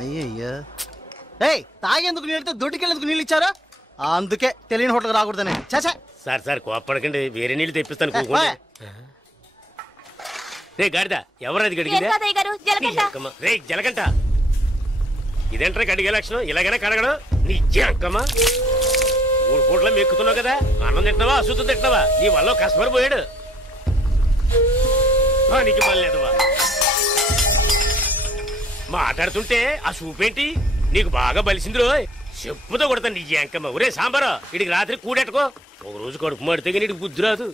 అయ్యయ్యో తాగేందుకు నీళ్ళతో దొడ్డుకెళ్ళేందుకు నీళ్ళు ఇచ్చారు, అందుకే తెలియని హోటల్ రాకూడదని. చాచా సార్ సార్ కోపడకండి, వేరే నీళ్ళు తెప్పిస్తాను. రే గాడిద ఎవరది గడిగిందా? రే జలగంట, ఇదేంట్రా గడిగే లక్షణం? ఇలాగైనా కడగడం నీ జంకమ్మా. 3 పూట్ల మెక్కుతున్నావు కదా, అన్నం తింటున్నావా అశుద్ధం తింటున్నావా? నీ వల్ల కస్టమర్ పోయాడు. నీకు మళ్ళేదవా మాట్లాడుతుంటే ఆ చూపేంటి? నీకు బాగా బలిసింది రో, చెప్పుతో కొడతాను నీ జంకమ్మ. ఒరే సాంబారా, ఇడికి రాత్రి కూడెట్టుకో, ఒక రోజు కడుపు మాడితే కానీ ఇడికి బుద్ధి రాదు.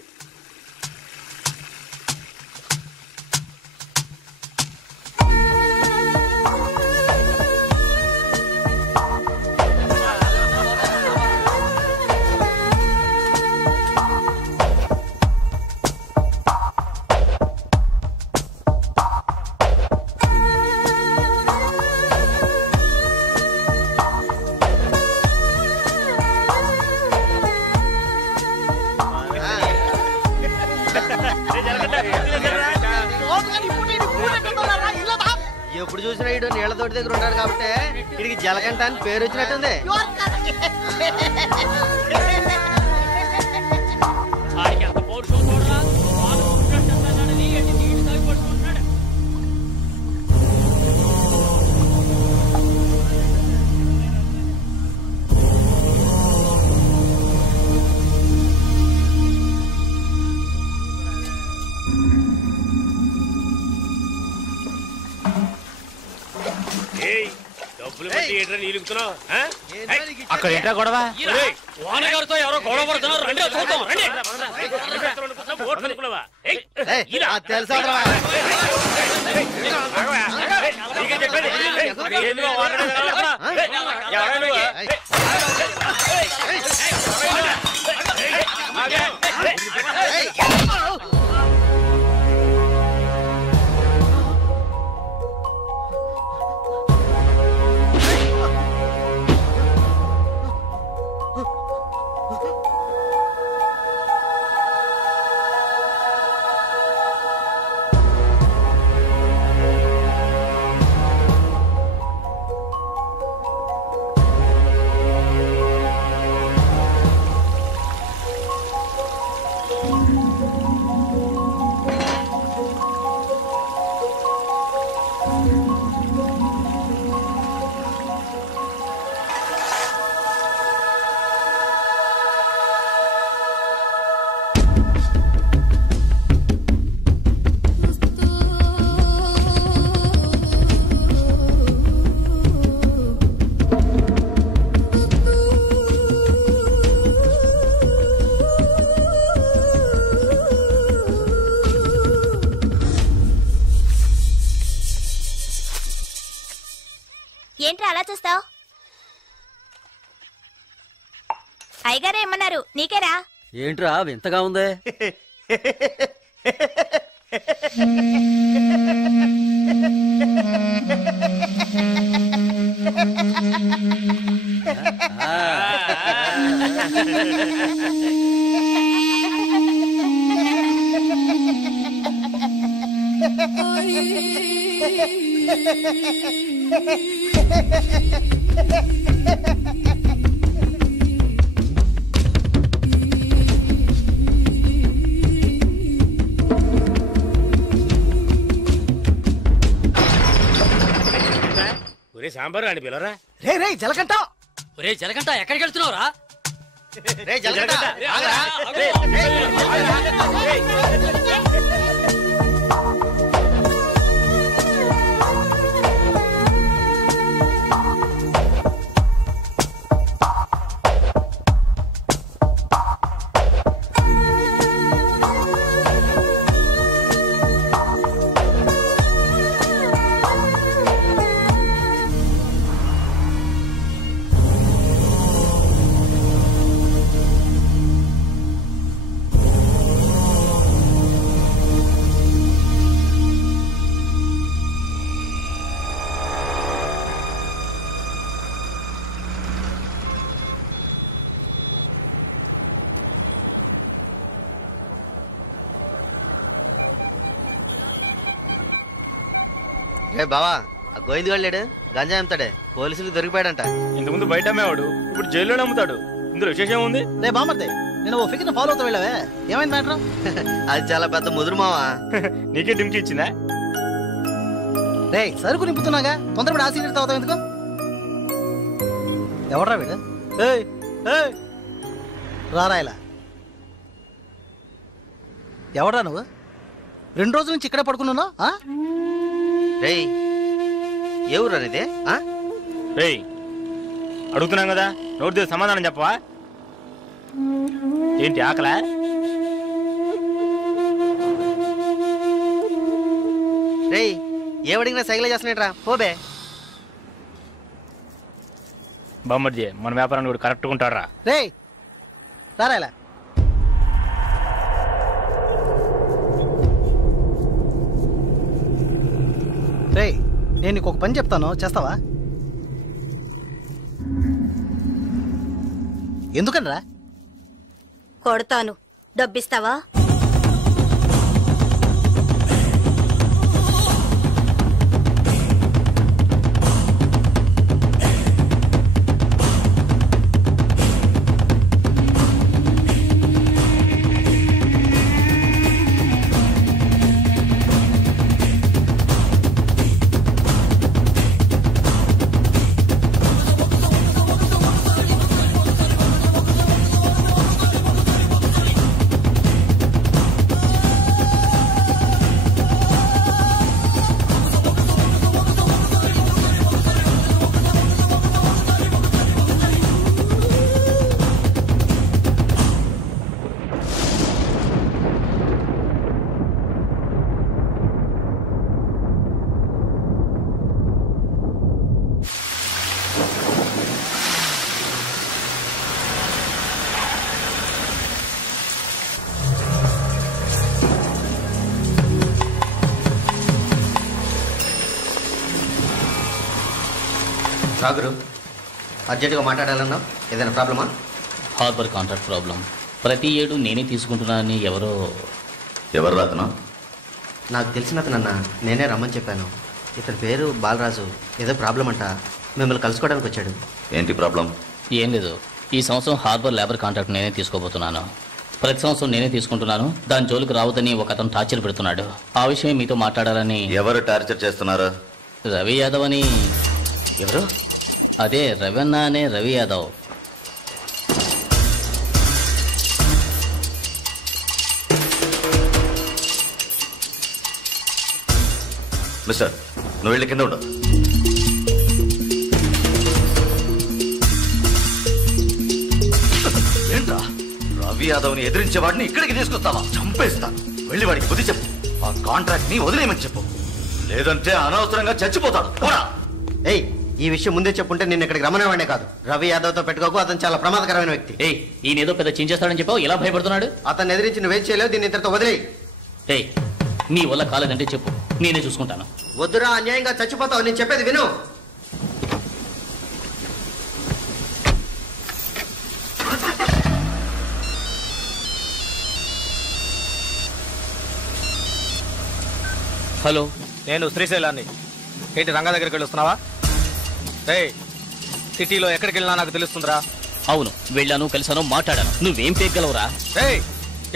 ఎప్పుడు చూసినా ఇడు నీళ్ల తోటి దగ్గర ఉన్నాడు కాబట్టి ఇడికి జలగంట అని పేరు వచ్చినట్టుంది. అక్కడ ఏంటా గొడవ? వానగారితో ఎవరో గొడవ పడుతున్నారు, రండి చూద్దాం. ఏంట్రా అలా చూస్తావు? అయ్యగారు ఏమన్నారు? నీకేరా? ఏంట్రా వింతగా ఉందే? ఒరే సాంబారు అని పిలవరా. రే రే జలగంట, ఒరే జలగంట ఎక్కడికి వెళ్తున్నావురా? రే జలగంట రే బావా, ఆ గోవింద్ వెళ్ళాడు గంజా అమ్ముతాడే పోలీసులకు దొరికిపోయాడంట. ఇంతకుముందు బయట అమ్మేవాడు, ఇప్పుడు జైల్లోనే అమ్ముతాడు. ఇందులో విశేషం ఉంది? రే బామర్దే, నేను ఓ ఫిగర్ ఫాలో అవుతా వెళ్ళావే, ఏమైంది మ్యాటర్? అది చాలా పెద్ద ముదురు మావా. నీకే డుమ్కి ఇచ్చిందా? రే సరుకు నింపుతున్నాగా, తొందరపడి ఆ సీనియర్ తాగుతావు ఎందుకు? ఎవడ్రా వీడు? రారా ఇలా. ఎవడ్రా నువ్వు? 2 రోజుల నుంచి ఇక్కడే పడుకున్నావు? రేయ్ ఏ ఊరు అనేది? రేయ్ అడుగుతున్నాం కదా, నోటి దగ్గర సమాధానం చెప్పవా? ఏంటి ఆకలా? రేయ్ ఏమడిగినా సైకిల్ చేస్తున్నాట్రా, పోబే. బామ్మర్జీ మన వ్యాపారాన్ని కూడా కరెక్ట్గా ఉంటాడు రా. రే రారా ఇలా. రే నేను నీకు ఒక పని చెప్తాను, చేస్తావా? ఎందుకనరా? కొడతాను, డబ్బిస్తావా? సాగరు అర్జెంటుగా మాట్లాడాలన్నా, ఏదైనా ప్రాబ్లమా? Harbour contract problem. ప్రతి ఏడు నేనే తీసుకుంటున్నానని ఎవరు రాతనా? నాకు తెలిసిన అతనన్నా, నేనే రమ్మని చెప్పాను. ఇతని పేరు బాలరాజు. ఏదో ప్రాబ్లం అంట, మిమ్మల్ని కలుసుకోవడానికి వచ్చాడు. ఏంటి ప్రాబ్లం? ఏం లేదు, ఈ సంవత్సరం హార్బర్ లేబర్ కాంట్రాక్ట్ నేనే తీసుకోబోతున్నాను. ప్రతి సంవత్సరం నేనే తీసుకుంటున్నాను. దాని జోలికి రావద్దని ఒక అతను టార్చర్ పెడుతున్నాడు. ఆ విషయం మీతో మాట్లాడాలని. ఎవరు టార్చర్ చేస్తున్నారు? రవి యాదవ్ అని. ఎవరు? అదే రవణ అనే రవి యాదవ్. మిస్టర్, నువ్వు వెళ్ళి కింద ఉండు. ఏంట్రా, రవి యాదవ్ని ఎదిరించే వాడిని ఇక్కడికి తీసుకొస్తావా? చంపేస్తాను. వెళ్ళి వాడికి బుద్ధి చెప్పు. ఆ కాంట్రాక్ట్ ని వదిలేయమని చెప్పు, లేదంటే అనవసరంగా చచ్చిపోతాడు. ఏయ్ ఈ విషయం ముందే చెప్పుంటే నేను ఇక్కడికి రమ్మనేవాడే కాదు. రవి యాదవ్తో పెట్టుకోకు, అతను చాలా ప్రమాదకరమైన వ్యక్తి. ఈయన ఏదో పెద్ద చించేస్తాడని చెప్పావు, ఎలా భయపడుతున్నాడు? అతన్ని ఎదిరించి నువ్వేం చేయలేవు, దీన్ని ఇంతటితో వదిలేయి. నీ వల్ల కాలేదంటే చెప్పు, నేనే చూసుకుంటాను. వద్దురా, అన్యాయంగా చచ్చిపోతావు. నేను చెప్పేది విను. హలో, నేను శ్రీశైలాన్ని. ఏంటి రంగా దగ్గరికి వెళ్ళొస్తున్నావా? సిటీలో ఎక్కడికి వెళ్ళినా నాకు తెలుస్తుందిరా. అవును, వెళ్ళాను, కలిసాను, మాట్లాడాను. నువ్వేం పేగలవురా?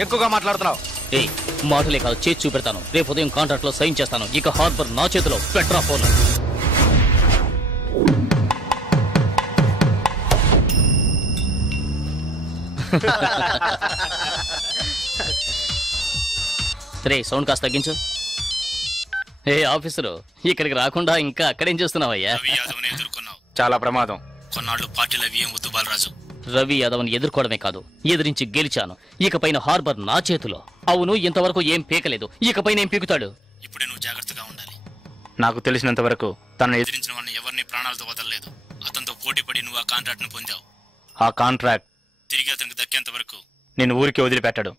ఎక్కువగా మాట్లాడుతున్నావు. మాటలే కాదు, చేసి చూపెడతాను. రేపు ఉదయం కాంట్రాక్ట్ లో సైన్ చేస్తాను. ఇక హార్బర్ నా చేతిలో. Petra phone. సౌండ్ కాస్త తగ్గించు. ఆఫీసరు, ఇక్కడికి రాకుండా ఇంకా అక్కడేం చేస్తున్నావయ్యా? చాలా ప్రమాదం. కొన్నాళ్ళు పార్టీలు అవి ఏం వద్దు బాలరాజు. రవి యాదవ్ని ఎదుర్కోవడమే కాదు, ఎదిరించి గెలిచాను. ఇకపైన హార్బర్ నా చేతిలో. అవును, ఇంతవరకు ఏం పీకలేదు, ఇకపైన ఏం పీకుతాడు? ఇప్పుడే నువ్వు జాగ్రత్తగా ఉండాలి. నాకు తెలిసినంత వరకు తనను ఎదిరించిన వాడిని ఎవరిని ప్రాణాలతో వదలలేదు. అతనితో పోటీ పడి నువ్వు ఆ కాంట్రాక్ట్ ను పొందావు. ఆ కాంట్రాక్ట్ తిరిగి అతనికి దక్కేంత వరకు నేను ఊరికి వదిలిపెట్టాడు.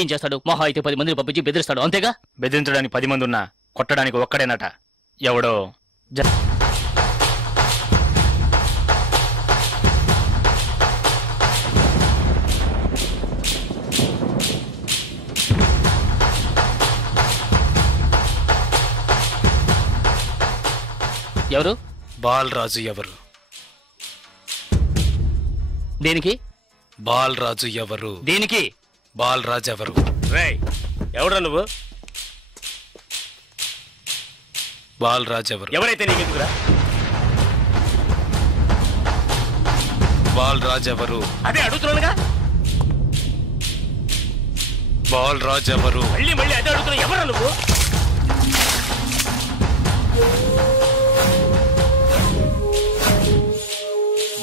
ఏం చేస్తాడు? మహా అయితే 10 మందిని పంపించి బెదిరిస్తాడు, అంతేగా? బెదిరించడానికి 10 మంది ఉన్నా కొట్టడానికి ఒక్కడేనట. ఎవడో ఎవరు? బాలరాజు ఎవరు? దేనికి? బాలరాజు ఎవరు? దేనికి? బాలరాజు ఎవరు? రేయ్ ఎవడ్రా నువ్వు? బాలరాజు ఎవరు? ఎవరైతే నీకెందుకురా? బాలరాజు ఎవరు? అదే అడుగుతున్నానుగా. బాలరాజు ఎవరు? మళ్ళీ మళ్ళీ అదే అడుగుతున్నా. ఎవరా నువ్వు?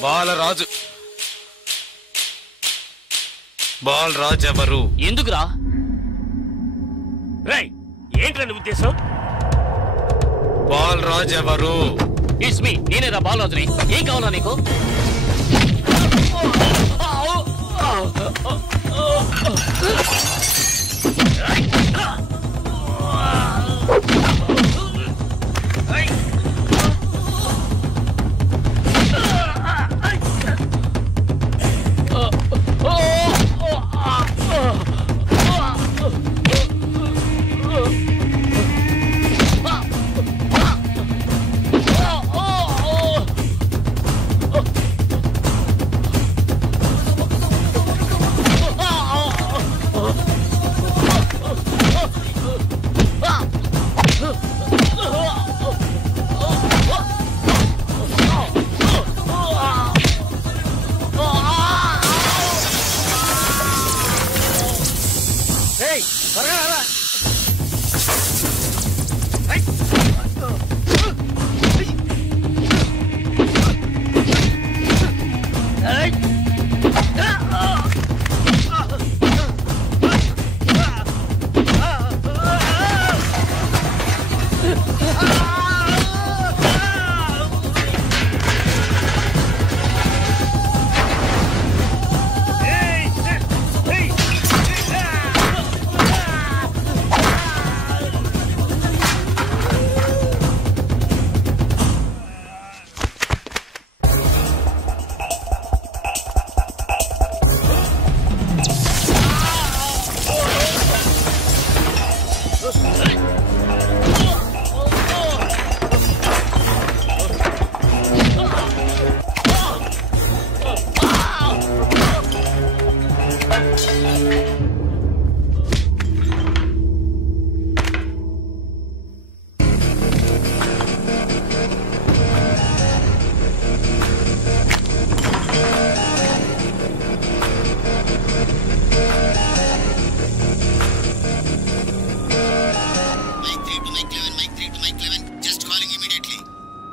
బాలరాజు. బాలరాజు ఎవరు? ఎందుకురా? రేయ్ ఏంట్రా నీ ఉద్దేశం? బాలరాజు ఎవరు? ఇట్స్ మీ, నేనేరా బాలరాజుని. ఏం కావాలా నీకు?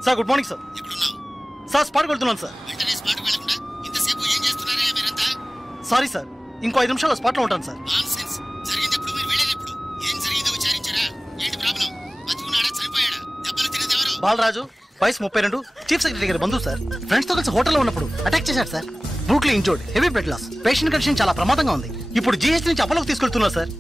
Sir good morning sir. Sir స్పాట్కి వెళ్తున్నాను సార్. సారీ సార్, ఇంకో 5 నిమిషాల్లో స్పాట్లో ఉంటాను సార్. బాలరాజు వయసు 32, చీఫ్ సెక్రటరీ గారి బంధువు సార్. ఫ్రెండ్స్ తో కలిసి హోటల్లో ఉన్నప్పుడు అటాక్ చేశారు sir. Brutally injured, heavy blood loss. Patient condition చాలా ప్రమాదంగా ఉంది. ఇప్పుడు జీహెచ్ నుంచి అపోలోకి తీసుకెళ్తున్నారు సార్.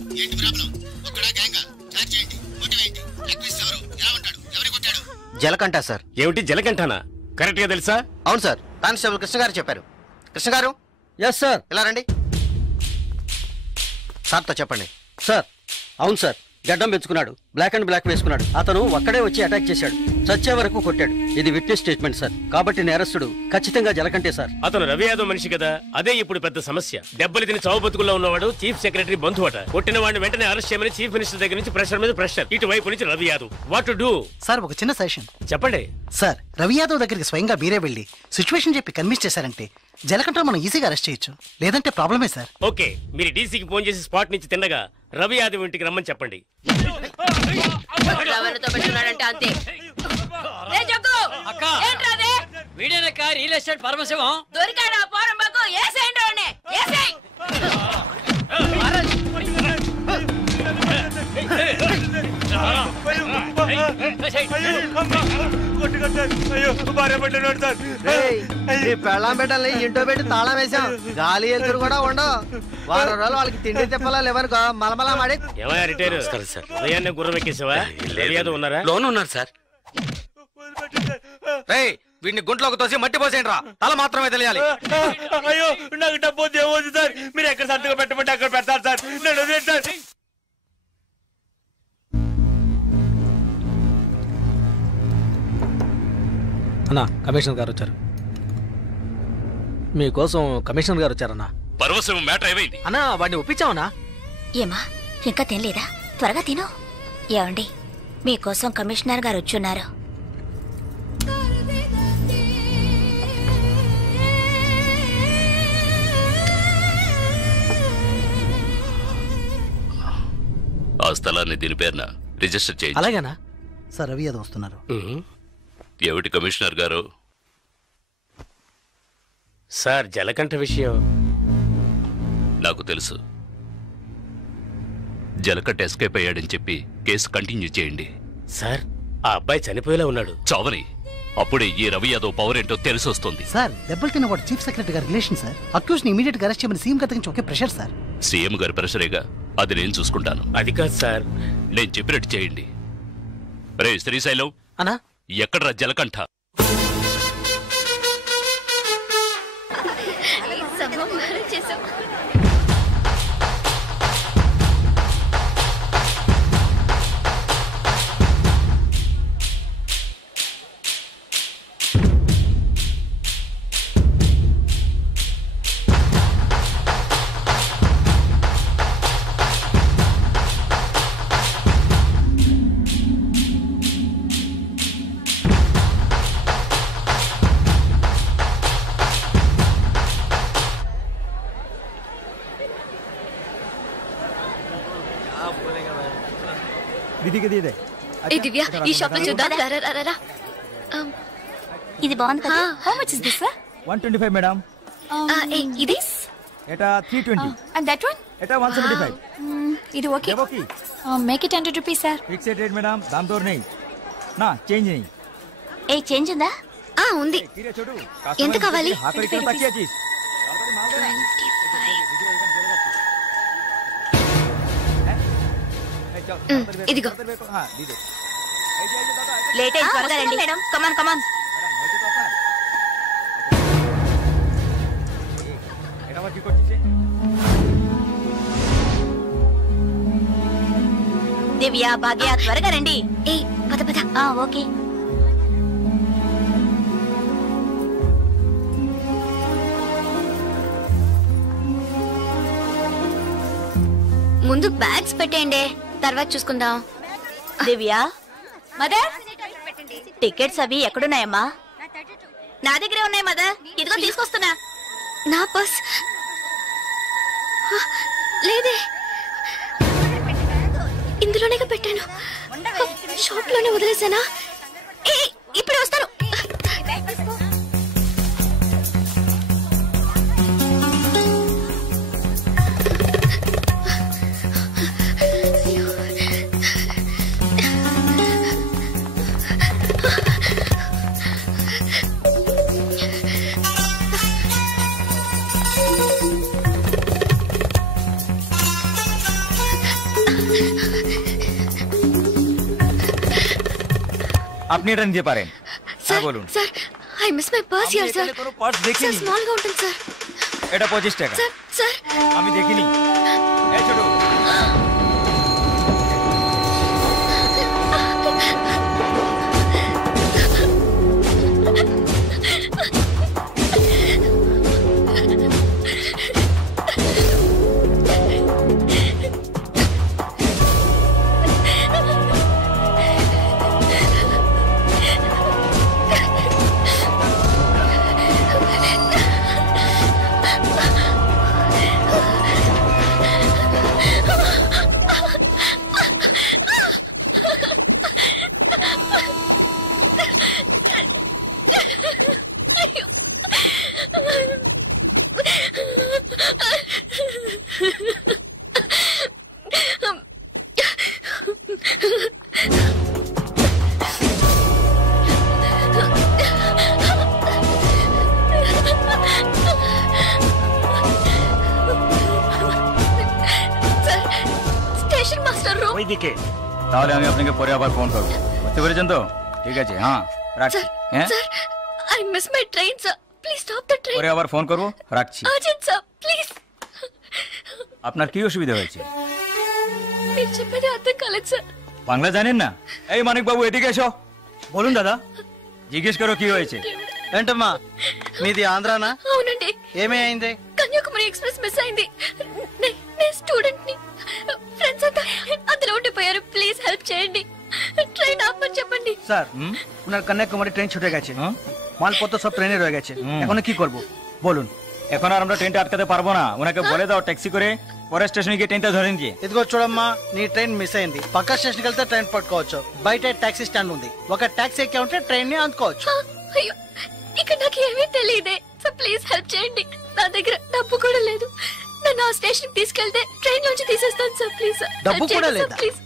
జలకంఠ సార్. ఏమిటి జలకంఠనా? కరెక్ట్ గా తెలుసా? అవును సార్, కానిస్టేబుల్ కృష్ణ గారు చెప్పారు. కృష్ణ గారు. Yes sir. ఇలా రండి. సార్తో చెప్పండి. సార్ అవును సార్, గడ్డం పెంచుకున్నాడు, బ్లాక్ అండ్ బ్లాక్ వేసుకున్నాడు. అతను ఒక్కడే వచ్చి అటాక్ చేశాడు, చచ్చే వరకు కొట్టాడు. ఇది విట్నెస్ స్టేట్మెంట్ సార్, కాబట్టి నేరస్తుడు ఖచ్చితంగా జలకంటే సార్. అతను రవి యాదవ్ మనిషి కదా, అదే ఇప్పుడు పెద్ద సమస్య. దెబ్బలు తిని చావు బతుకుల్లో ఉన్నవాడు చీఫ్ సెక్రటరీ బంధువు అట. కొట్టిన వాడిని వెంటనే అరెస్ట్ చేయమని చీఫ్ మినిస్టర్ దగ్గర నుంచి ప్రెషర్ మీద ప్రెషర్. ఇటువైపు నుంచి Ravi Yadav. What to do? Sir ఒక చిన్న సజెషన్ చెప్పండి. సార్ రవి యాదవ్ దగ్గరికి స్వయంగా మీరే వెళ్ళి సిచ్యువేషన్ చెప్పి కన్విన్స్ చేశారంటే జలకంఠ మనం ఈజీగా అరెస్ట్ చేయొచ్చు, లేదంటే ప్రాబ్లమే సార్. ఓకే, మీరు డీసీకి ఫోన్ చేసి స్పాట్ నుంచి తిన్నగా రవి యాదవ్ ఇంటికి రమ్మని చెప్పండి. అంతే. వీడేనక్క రియల్ ఎస్టేట్ పరమశివం. దొరికాడా పోరంబాకు? ఏసేయండి వాడిని, ఏసేయ్. పెళ్ళాం పెట్టాలి, ఇంటో పెట్టి తాళం వేసాం. గాలి ఎదురు కూడా ఉండవు. వారం రోజులు వాళ్ళకి తిండి తిప్పలా లేవనుకో మలమలా మాడి. ఏమయ్యా రిటైర్ సార్? ఉదయాన్నే గుర్రం ఎక్కేసావా? రవి యాదవ్ ఉన్నారా? లోన్ ఉన్నారు సార్. వీడిని గుంట్లోకి తోసి మట్టి పోసేయండి రా, తల మాత్రమే తెలియాలి. అయ్యో నాకు డబ్బు ఏమవుతుంది సార్? మీరు ఎక్కడ సంతకం పెట్టమంటే అక్కడ పెడతారు సార్. నేను సార్. అన్నా కమిషనర్ గారు వచ్చారు. మీకోసం కమిషనర్ గారు వచ్చారన్నా. పరవశం మ్యాటర్ ఏమైంది అన్నా? వాడిని ఒప్పించావన్నా? ఏమా ఇంకా తినలేదా? త్వరగా తిను. ఏమండి మీకోసం కమిషనర్ గారు వచ్చున్నారు. ఆ స్థలాన్ని దీని పేరున రిజిస్టర్ చేయండి. అలాగేనా సార్? రవి యాదవ్ వస్తున్నారు. ఏమిటి కమిషనర్ గారు? సార్ జలకంఠ విషయం నాకు తెలుసు. జలకంఠ ఎస్కేప్ అయ్యాడని చెప్పి కేసు కంటిన్యూ చేయండి. సార్ ఆ అబ్బాయి చనిపోయేలా ఉన్నాడు. చావని అప్పుడే ఈ రవి యాదవ్ పవర్ ఏంటో తెలిసి వస్తుంది. సార్ దెబ్బలు తిన్న వాడు చీఫ్ సెక్రటరీ గారి రిలేషన్ సార్. అక్యూజ్ ని ఇమీడియట్ గా అరెస్ట్ చేయమని సీఎం గారి నుంచి ఒకే ప్రెషర్ సార్. సీఎం గారి ప్రెషరేగా, అది నేను చూసుకుంటాను. అది కాదు సార్, నేను చెప్పినట్టు చేయండి. రే శ్రీశైలం అన్నా, ఎక్కడ్రా జలకంఠ? దివ్య ఈ షాప్ లో చూద్దాం. ఇది బాగుంది కదా? How much is this? 125 madam. ఇది ఎటా 320. అండ్ దట్ వన్ ఎటా 175. ఇది okay. Make it 100 rupees sir. Fixed rate madam, దామ్ దోర్ नहीं నా చేంజ్ नहीं. ఏ చేంజ్ ఉందా? ఉంది. ఎంత కావాలి? ఇదిగో. లేట్ అయింది, త్వరగా రండి మేడం. కమాన్ కమాన్. దివ్య, భాగ్య త్వరగా రండి. ఏ పద పద. ఓకే. ముందు బ్యాగ్స్ పెట్టేయండి, తర్వాత చూసుకుందాం. దివ్య, మదర్ టికెట్స్ అవి ఎక్కడున్నాయమ్మా? నా దగ్గరే ఉన్నాయి మదర్. ఇదిగో తీసుకొస్తున్నా. నా పర్స్ లేదే, ఇందులోనే పెట్టాను. షాప్ లోనే వదిలేసానా? ఇప్పుడు వస్తాను. आप नहीं रन दे पा रहे हैं सर? बोलूं sir, I miss my purse here sir. Purse देखिए सर स्मॉल గా ఉంటుంది సార్. এটা 25 টাকা. सर सर আমি দেখিনি. এই ছোট দিকে তাহলে আমি আপনাকে পরে আবার ফোন করব। বুঝতে পেরেছেন তো? ঠিক আছে, হ্যাঁ রাখছি। হ্যাঁ sir, I miss my train sir, please stop the train. পরে আবার ফোন করব, রাখছি। Urgent sir, please. আপনার কি অসুবিধা হয়েছে? మీరు చెప్పేది అర్థం కాలేదు సార్। বাংলা জানেন না? এই মানিক বাবু এদিকে এসো। বলুন দাদা। জিজ্ঞেস করো কি হয়েছে। ఏంటమ్మా మీది ఆంధ్రానా? అవునండి. ఏమైంది? కన్యాకుమారి ఎక్స్ప్రెస్ మిస్ అయింది. నేను స్టూడెంట్ ని. ఫ్రెండ్స్ అంతా అందులో ఉండిపోయారు. ప్లీజ్ హెల్ప్ చేయండి. ট্রেন আপনি చెప్పండి। স্যার ওনার কন্যাকুমারী ট্রেন ছুটে গেছে, মালপত্র সব ট্রেনে রয়ে গেছে, এখন কি করব বলুন। এখন আর আমরা ট্রেনটা আটকাতে পারবো না, ওনাকে বলে দাও ট্যাক্সি করে পরে స్టేషన్ కి ట్రైన్ ধরে নিয়ে। ఇదిగో చూడమ్మా, నీ ట్రైన్ మిస్ అయింది, పక్క స్టేషన్ కి వెళ్తే ట్రైన్ పట్టుకోవచ్చు, బయట టాక్సీ స్టాండ్ ఉంది, ఒక టాక్సీ ఎక్కి ఉంటే ట్రైన్ ని అందుకోవచ్చు। అయ్యో ఇక్కడ నాకు ఏమీ తెలియదే, సో ప్లీజ్ హెల్ప్ చేయండి, నా దగ్గర డబ్బు కూడా లేదు, నన్ను ఆ స్టేషన్ కి తీసుకెళ్తే ట్రైన్ నుంచి తీసేస్తాను సార్, ప్లీజ్। డబ్బు కూడా లేదా? ప్లీజ్।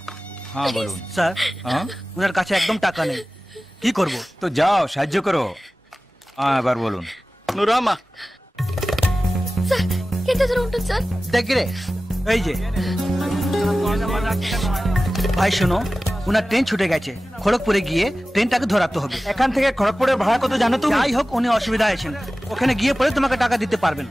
হ্যাঁ বলুন। স্যার ওনার কাছে একদম টাকা নেই, কি করব? তো যাও সাহায্য করো। এবার বলুন। నువ్వు రామా। স্যার ఎంత দূর ఉంటుంది স্যার? దగ్గరే, এই যে। ভাই শোনো, ওনার ট্রেন ছুটে গেছে, খড়গপুরে গিয়ে ট্রেনটাকে ধরাতে হবে। এখান থেকে খড়গপুরের ভাড়া কত জানো তুমি? যাই হোক, উনি অসুবিধা আছেন, ওখানে গিয়ে পরে তোমাকে টাকা দিতে পারবেন।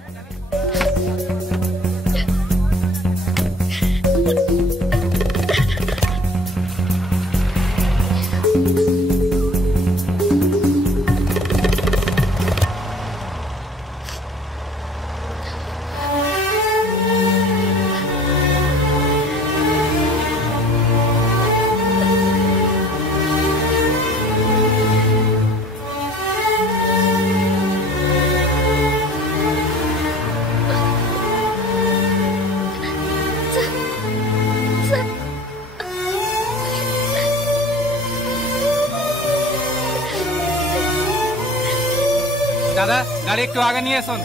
দাদা গাড়ি একটু আগে নিয়ে আসুন।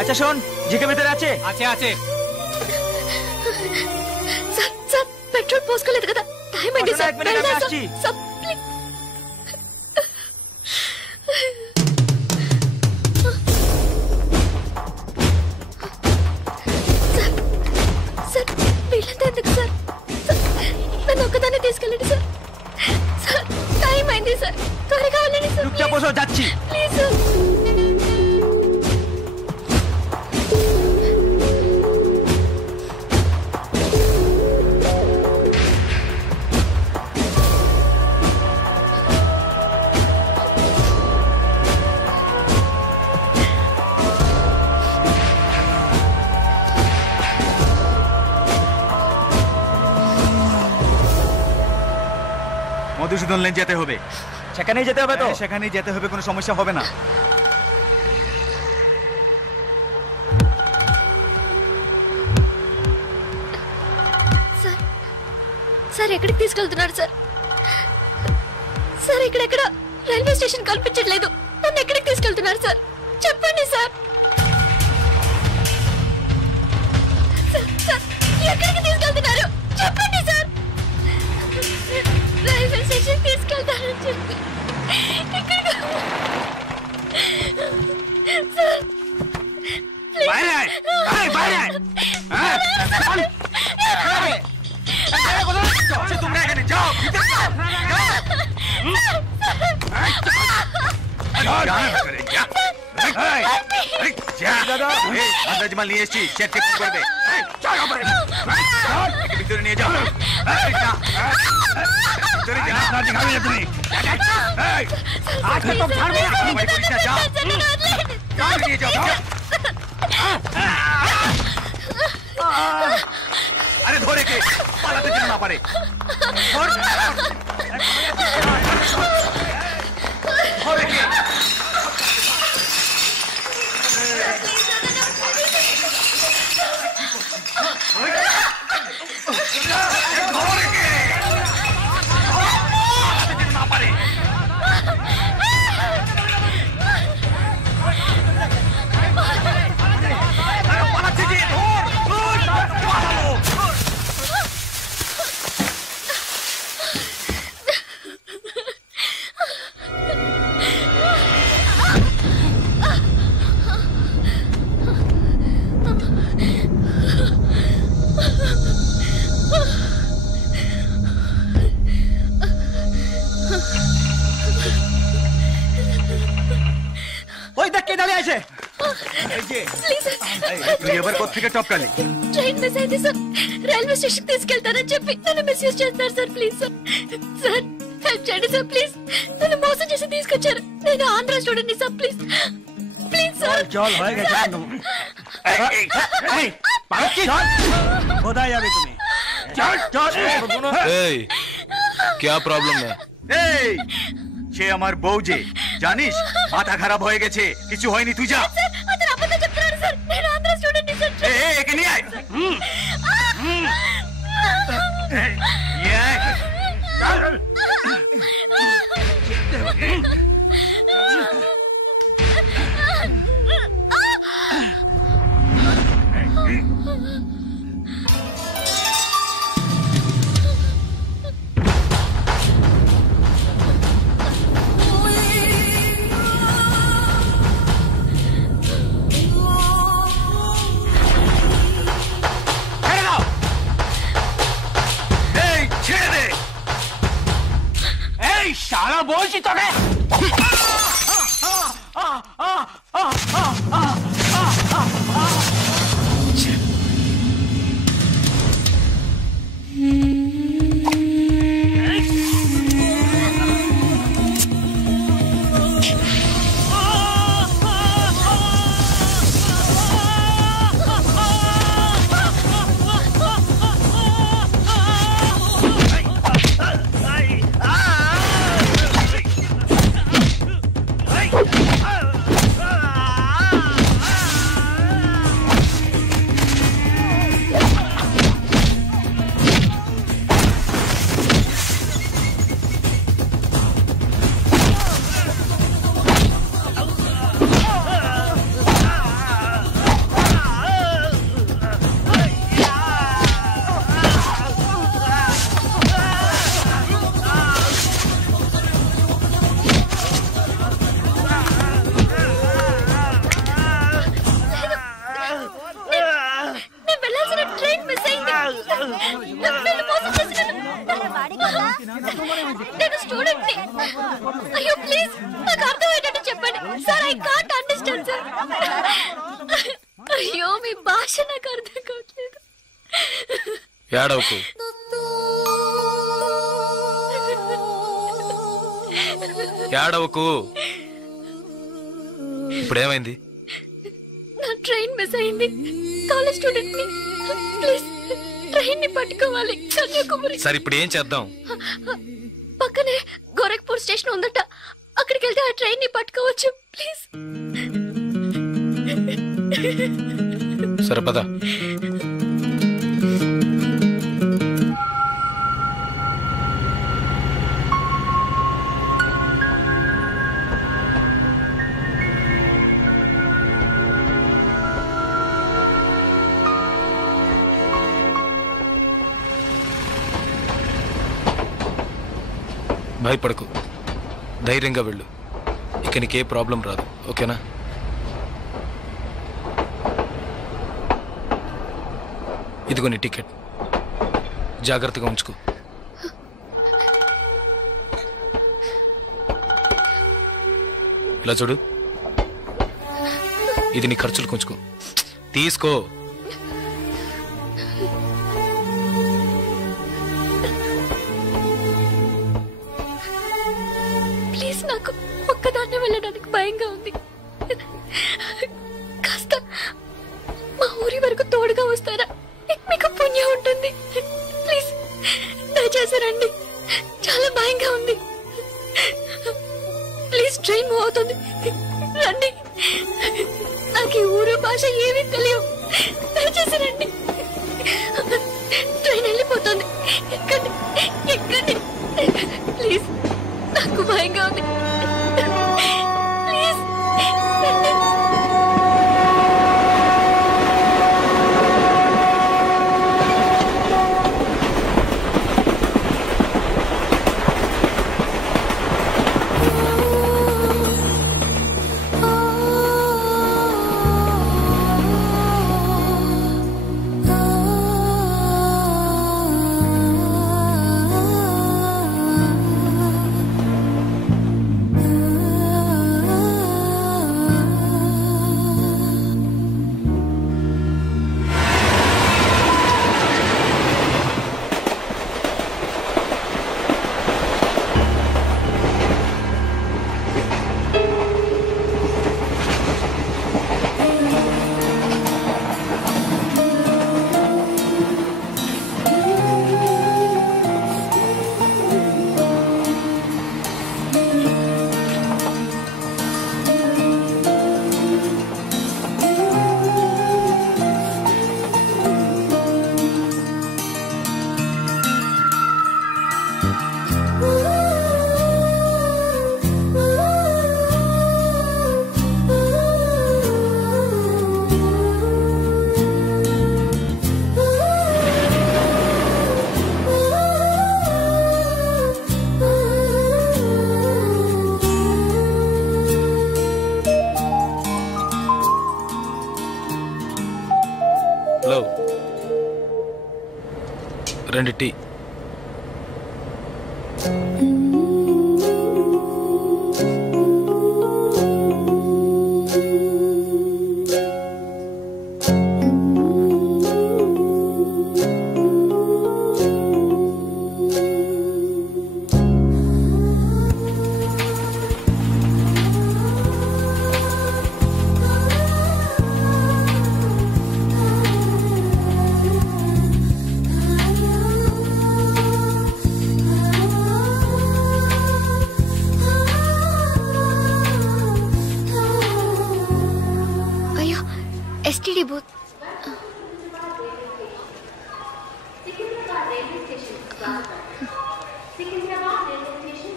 আচ্ছা শোন, জিকে ভিতরে আছে? আছে আছে। স্যার স্যার পেট্রোল పోసుకోలేదు కదా, టైం అయింది సార్, এক মিনিট, আমি আসছি। సార్ సార్ వీళ్ళంతా ఎందుకు సార్? నన్ను ఒక్కదాన్ని తీసుకెళ్ళండి సార్, సార్ టైం అయింది సార్, త్వరగా వెళ్ళండి సార్। চুপচাপ বসো, যাচ্ছি। Please sir. মধুসূদন লেন যেতে হবে। সেখানেই যেতে হবে তো? সেখানেই যেতে হবে, কোনো সমস্যা হবে না। సార్ సార్ ఎక్కడికి తీసుకెళ్తున్నారు సార్? సార్ ఇక్కడెక్కడ రైల్వే స్టేషన్ కనిపించట్లేదు, నన్ను ఎక్కడికి తీసుకెళ్తున్నారు సార్? చెప్పండి సార్। సార్ ఎక్కడికి తీసుకెళ్తున్నారు చెప్పండి సార్। రైల్వే స్టేషన్ తీసుకెళ్తారని చెప్పి సార్ মাল নিয়ে এসছি, চেক করবে। ভিতরে নিয়ে যাও, আরে ধরে কে পালাতে যেন না পারে। ধরে কে? টপকালি ట్రైన్ మిస్ అయింది సార్, రైల్వే స్టేషన్ తీసుకెళ్తారని చెప్పి నన్ను మిస్యూజ్ చేస్తారు sir, please sir. Sir help చేయండి సార్ ప్లీజ్. నన్ను మోసం చేసి తీసుకొచ్చారు. నేను ఆంధ్ర స్టూడెంట్ ని సార్ ప్లీజ్ ప్లీజ్ సార్. क्या प्रॉब्लम है? সে আমার বউ যে জানিস মাথা খারাপ হয়ে গেছে কিছু হয়নি তুই যা అతను అబద్ధం చెప్తున్నాడు సార్. నేను ఆంధ్ర స్టూడెంట్ ని సార్. একে নিয়ে আয় শালা বলছি তোকে నేను స్టూడెంట్ ని. అయ్యో ప్లీజ్ నాకు అర్థమయ్యేటట్టు చెప్పండి sir. I can't understand sir. అయ్యో మీ భాష నాకు అర్థం కావట్లేదు. ఏడవకు. ఏడవకు. ఇప్పుడేమైంది? నా ట్రైన్ మిస్ అయింది. కాలేజ్ స్టూడెంట్ ని. ప్లీజ్ ట్రైన్ ని పట్టుకోవాలి కన్యాకుమారి. సరే ఇప్పుడు ఏం చేద్దాం? పక్కనే గోరఖ్పూర్ స్టేషన్ ఉందట. అక్కడికి వెళ్తే ఆ ట్రైన్ ని పట్టుకోవచ్చు ప్లీజ్. సరే పద. భయపడకు, ధైర్యంగా వెళ్ళు. ఇక నీకే ప్రాబ్లం రాదు, ఓకేనా? ఇదిగో నీ టికెట్, జాగ్రత్తగా ఉంచుకో. ఇలా చూడు, ఇది నీ ఖర్చులు కొంచుకో. తీసుకో. ప్లీజ్, నాకు ఒక్కదాన్నే వెళ్ళడానికి భయంగా ఉంది. కాస్త మా ఊరి వరకు తోడుగా వస్తారా? మీకు పుణ్యం ఉంటుంది. ప్లీజ్ దయచేసి రండి, చాలా భయంగా ఉంది. ప్లీజ్, ట్రైన్ మూవ్ అవుతుంది, రండి. నాకు ఈ ఊరు భాష ఏమీ తెలియవు, దయచేసి రండి. ట్రైన్ వెళ్ళిపోతుంది, ఎక్కండి ఎక్కండి. ప్లీజ్, నాకు భయంగా ఉంది. ప్లీజ్ రండి. 2 టీ.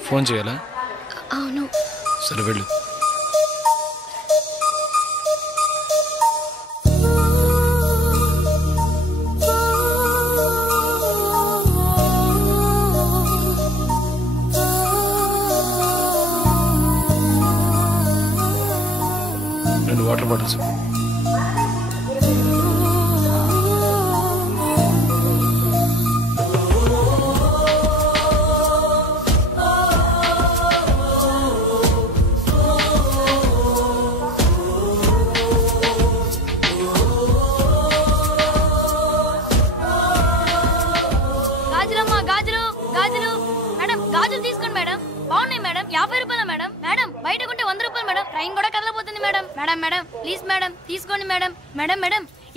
ఫోన్ చేయాలా? అవును. సరే వెళ్ళు. రెండు వాటర్ బాటిల్స్.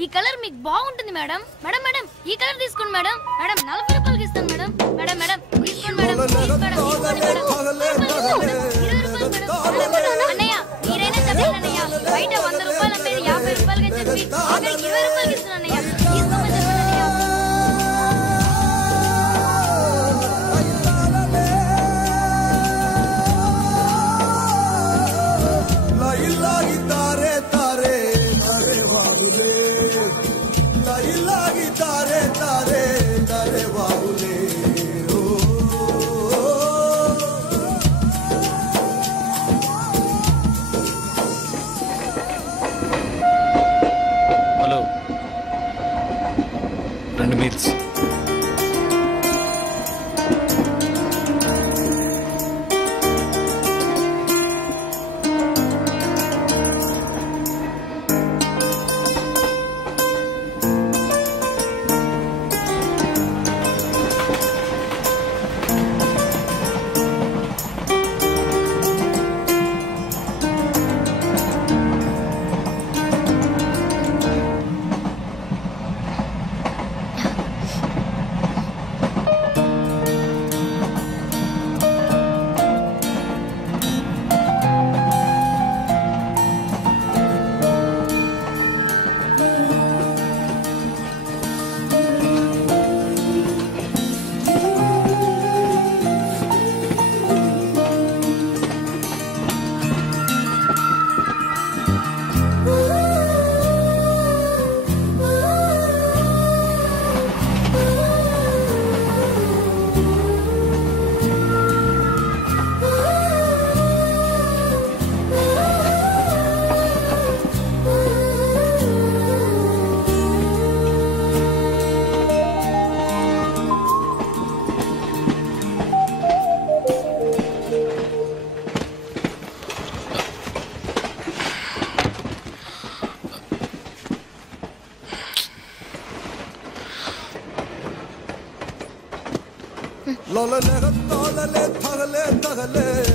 ఈ కలర్ మీకు బాగుంటుంది మేడం. మేడం మేడం ఈ కలర్ తీసుకోండి మేడం. మేడం 40 రూపాయలకి ఇస్తాను మేడం. మేడం మేడం తీసుకోండి మేడం. అన్నయ్య మీరైనా చెప్పండి అన్నయ్య. బయట 100 రూపాయలు అమ్మేది 50 రూపాయలకి చెప్పి 20 రూపాయలకి ఇస్తాను అన్నయ్య. తీసుకోమని చెప్పండి అన్నయ్య. Hello, 2 meals.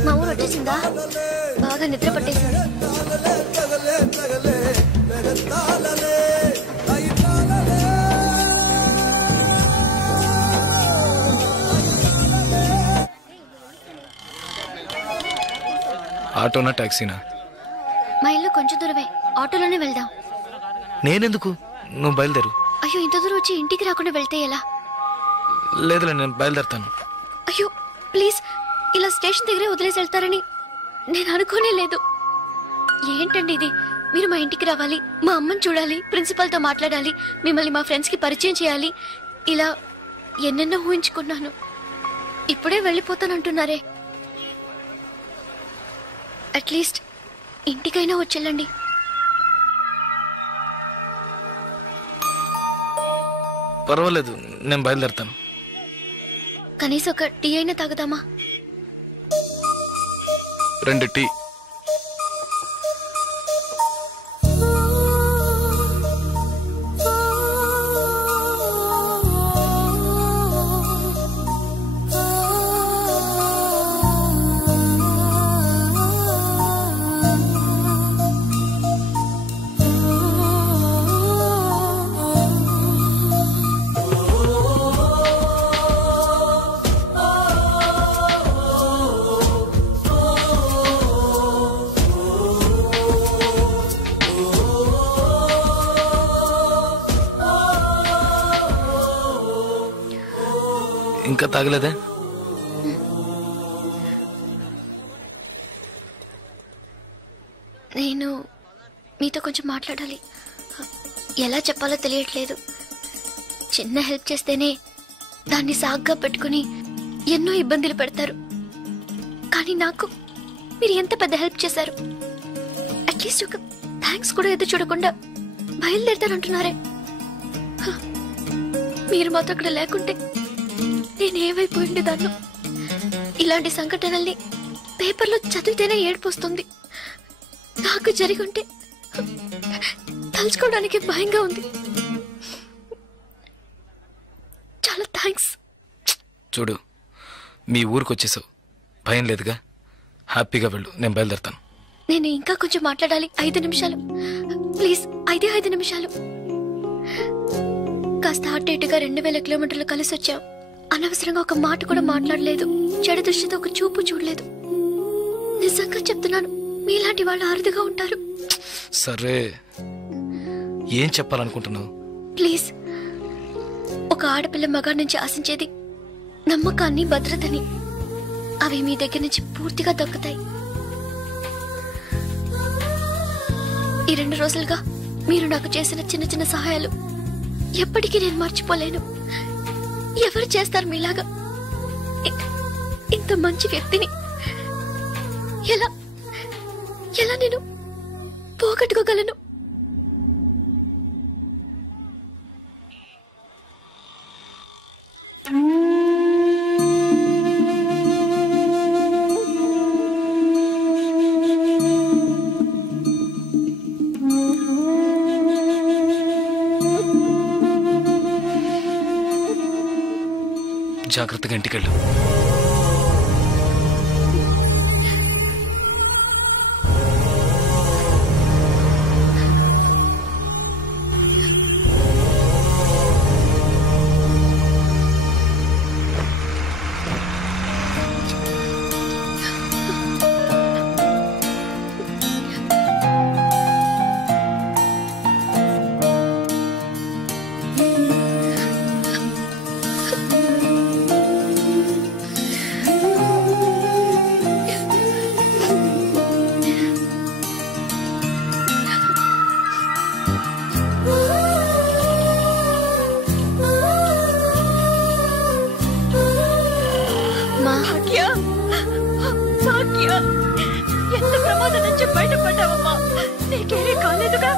మా ఊరు వచ్చేసిందా? బాగా నిద్ర పట్టేసింది. ఆటోనా టాక్సీనా? మా ఇల్లు కొంచెం దూరమే, ఆటోలోనే వెళ్దాం. నేనెందుకు? నువ్వు బయలుదేరు. అయ్యో ఇంత దూరం వచ్చి ఇంటికి రాకుండా వెళ్తే ఎలా? లేదులే, నేను బయలుదేరుతాను. అయ్యో ప్లీజ్, ఇలా స్టేషన్ దగ్గరే వదిలేసి వెళ్తారని నేను అనుకోనే లేదు. ఏంటండి ఇది? మీరు మా ఇంటికి రావాలి, మా అమ్మని చూడాలి, ప్రిన్సిపల్తో మాట్లాడాలి, మిమ్మల్ని మా ఫ్రెండ్స్కి పరిచయం చేయాలి, ఇలా ఎన్నెన్నో ఊహించుకున్నాను. ఇప్పుడే వెళ్ళిపోతానంటున్నారే. అట్లీస్ట్ ఇంటికైనా వచ్చేళ్ళండి. పర్వాలేదు, నేను బయలుదేరుతాను. కనీసం ఒక టీ అయినా తాగుదామా? 2 టీ. ఇంకా తాగలేదే? నేను మీతో కొంచెం మాట్లాడాలి. ఎలా చెప్పాలో తెలియట్లేదు. చిన్న హెల్ప్ చేస్తేనే దాన్ని సాగ్గా పెట్టుకుని ఎన్నో ఇబ్బందులు పెడతారు. కానీ నాకు మీరు ఎంత పెద్ద హెల్ప్ చేశారు. అట్లీస్ట్ ఒక థ్యాంక్స్ కూడా ఎదురు చూడకుండా బయలుదేరతారంటున్నారే. మీరు మాతో అక్కడ లేకుంటే నేను ఏమైపోయింది దాన్ని. ఇలాంటి సంఘటనల్ని పేపర్లో చదివితేనే ఏడుపొస్తుంది. నాకు జరిగి ఉంటే తలుచుకోవడానికి భయంగా ఉంది. చాలా థ్యాంక్స్. చూడు, మీ ఊరికి వచ్చేసావు, భయం లేదుగా, హ్యాపీగా వెళ్ళు. నేను బయలుదేరుతాను. నేను ఇంకా కొంచెం మాట్లాడాలి. 5 నిమిషాలు ప్లీజ్. 5 నిమిషాలు. కాస్త అటు ఇటుగా 2000 కిలోమీటర్లు కలిసి వచ్చాం. అనవసరంగా ఒక మాట కూడా మాట్లాడలేదు. చెడు దృష్టితో ఒక చూపు చూడలేదు. నిజంగా చెప్తున్నాను, మీలాంటి వాళ్ళు అరుదుగా ఉంటారు. సరే, ఏం చెప్పాలనుకుంటున్నావు? ప్లీజ్. ఒక ఆడపిల్ల మగాడి నుంచి ఆశించేది నమ్మకాన్ని, భద్రతని. అవి మీ దగ్గర నుంచి పూర్తిగా దక్కుతాయి. ఈ 2 రోజులుగా మీరు నాకు చేసిన చిన్న చిన్న సహాయాలు ఎప్పటికీ నేను మర్చిపోలేను. ఎవరు చేస్తారు మీలాగా? ఇంత మంచి వ్యక్తిని ఎలా ఎలా నేను పోగొట్టుకోగలను? జాగ్రత్తగా ఇంటికెళ్ళు. ఎంత ప్రమాదం నుంచి బయటపడ్డావమ్మా? నీకేమీ కాలేదుగా?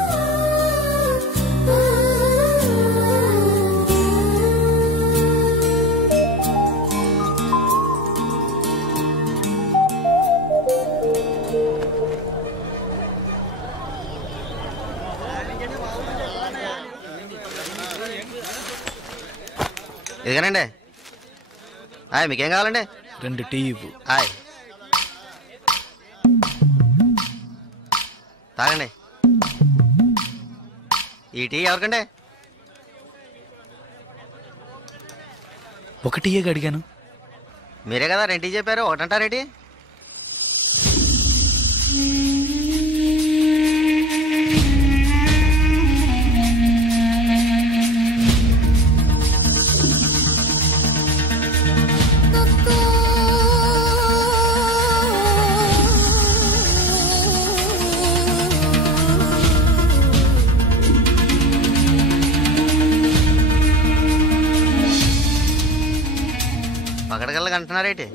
ఇదిగానండి. మీకేం కావాలండి? 2 టీ ఇవ్వు. తాగండి. ఈ టీ ఎవరికండి? 1 టీయే అడిగాను. మీరే కదా 2 టీ చెప్పారు, 1 అంటారేంటి? పగడగల్లగా అంటున్నారేంటి?